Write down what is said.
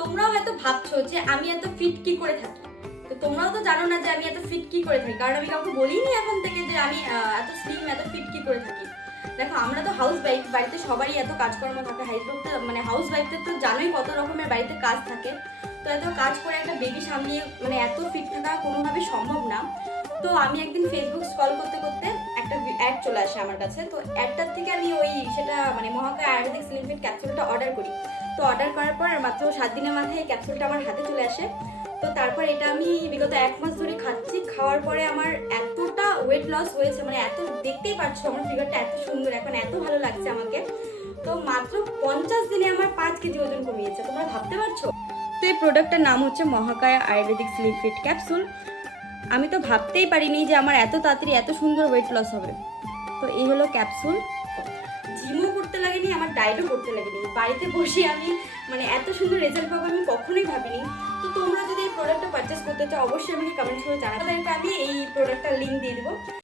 তোমরাও হয়তো ভাবছো যে আমি এত ফিট কি করে থাকি, তো তোমরাও তো জানো না যে আমি এত ফিট কি করে থাকি, কারণ আমি কাউকে বলিনি এখন থেকে যে আমি এত স্লিম এত ফিট কি করে থাকি। দেখো আমরা তো হাউস ওয়াইফ, বাড়িতে সবারই এত কাজকর্ম থাকে, হাউস ওয়াইফদের তো জানোই কত রকমের বাড়িতে কাজ থাকে। তো এত কাজ করে একটা বেবি সামলিয়ে মানে এত ফিট থাকা কোনোভাবে সম্ভব না। তো আমি একদিন ফেসবুক স্ক্রল করতে করতে একটা অ্যাড চলে আসে আমার কাছে, তো অ্যাডটার থেকে আমি সেটা মানে মহাকায় আয়ুর্বেদিক স্লিম ফিট ক্যাপসুলটা অর্ডার করি। তো অর্ডার করার পর মাত্র 7 দিনের মাথায় ক্যাপসুলটা আমার হাতে চলে আসে। তো তারপর এটা আমি বিগত 1 মাস ধরে খাচ্ছি। খাওয়ার পরে আমার এতটা ওয়েট লস হয়েছে, মানে এত, দেখতেই পাচ্ছ আমার ফিগারটা এত সুন্দর, এখন এত ভালো লাগছে আমাকে। তো মাত্র 50 দিনে আমার 5 কেজি ওজন কমিয়েছে, তোমরা ভাবতে পারছো? তো এই প্রোডাক্টটার নাম হচ্ছে মহাকায়া আয়ুর্বেদিক স্লিম ফিট ক্যাপসুল। আমি তো ভাবতেই পারিনি যে আমার এত তাড়াতাড়ি এত সুন্দর ওয়েট লস হবে। তো এই হলো ক্যাপসুল। জিমও করতে লাগেনি, আমার ডায়েটও করতে লাগেনি, বাড়িতে বসে আমি মানে এত সুন্দর রেজাল্ট পাবো আমি কখনোই ভাবিনি। তো তোমরা যদি এই প্রোডাক্টটা পারচেস করতে চাও অবশ্যই আমাকে কমেন্টস করে জানাবে, আমি এই প্রোডাক্টটার লিঙ্ক দিয়ে দেবো।